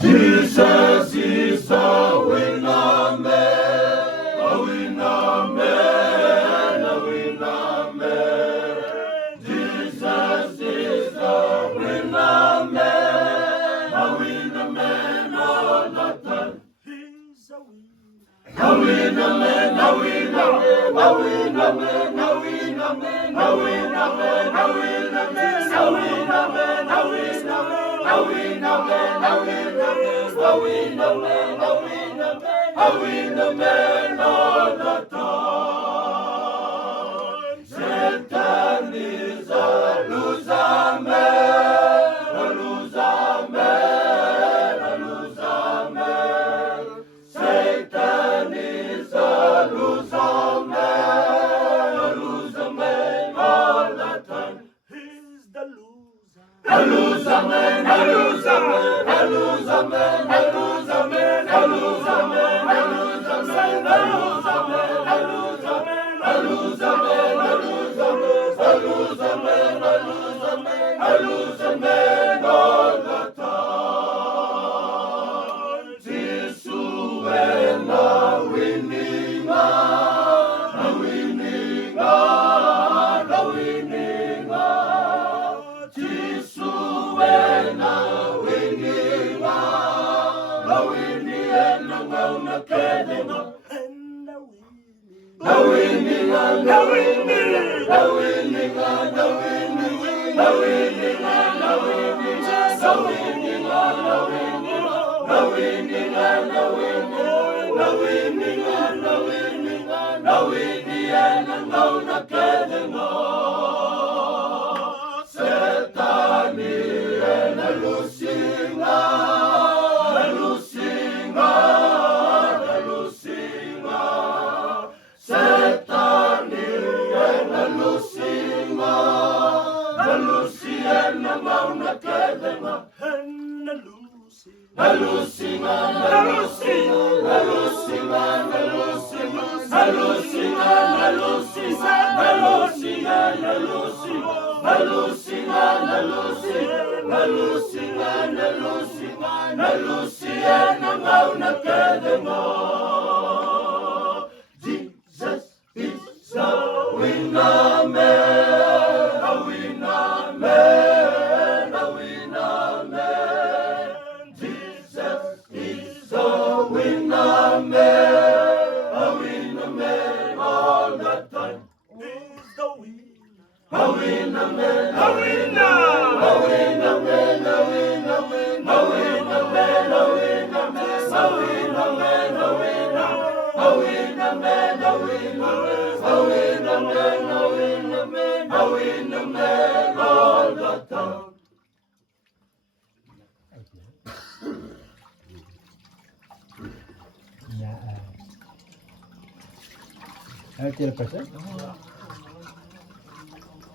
Jesus is a winner man, a winner man, a winner man. Jesus is a winner man, a winner man all the time. He's a winner. A winner man, a winner man, a winner man, a winner man, a winner man, a winner man, a winner man, a winner man. A winner man, a winner man, a winner man, a winner man, a winner man all the time. Satan is a loser man, a loser man, a loser man. Satan is a loser man all the time. He's the loser. A loser man, a loser man, a loser man, a loser man, a loser man, a loser man, a loser man, a loser man, a loser man, a loser man, a loser man, a loser man, a loser man all the time. Jesus and a winning man, a winning man, a winning man. Jesus and a winning man, a winning and a winning man. The winning and the winning, the winning and the winning, the winning and the winning, the winning and the winning, the winning and the winning, the winning and the winning, the winning and the winning. Satan and the losing man, the losing man, the losing man. Satan and the losing man, the losing and the mountain and the losing, the losing man, the losing, the losing man, the losing, the losing and the losing, the losing and the losing, the losing and the losing, the losing and the losing, the losing and the mountain. Jesus is a winner man, a winner man, a winner man. Jesus is a winner man, a winner man all the time. He's the winner, a winner man, a winner, a winner man, a winner man, a winner man, a winner man, a winner man, a winner. A winner man, a winner man, a winner man, a winner man, a winner man all the time. Dạ. Chưa được rồi.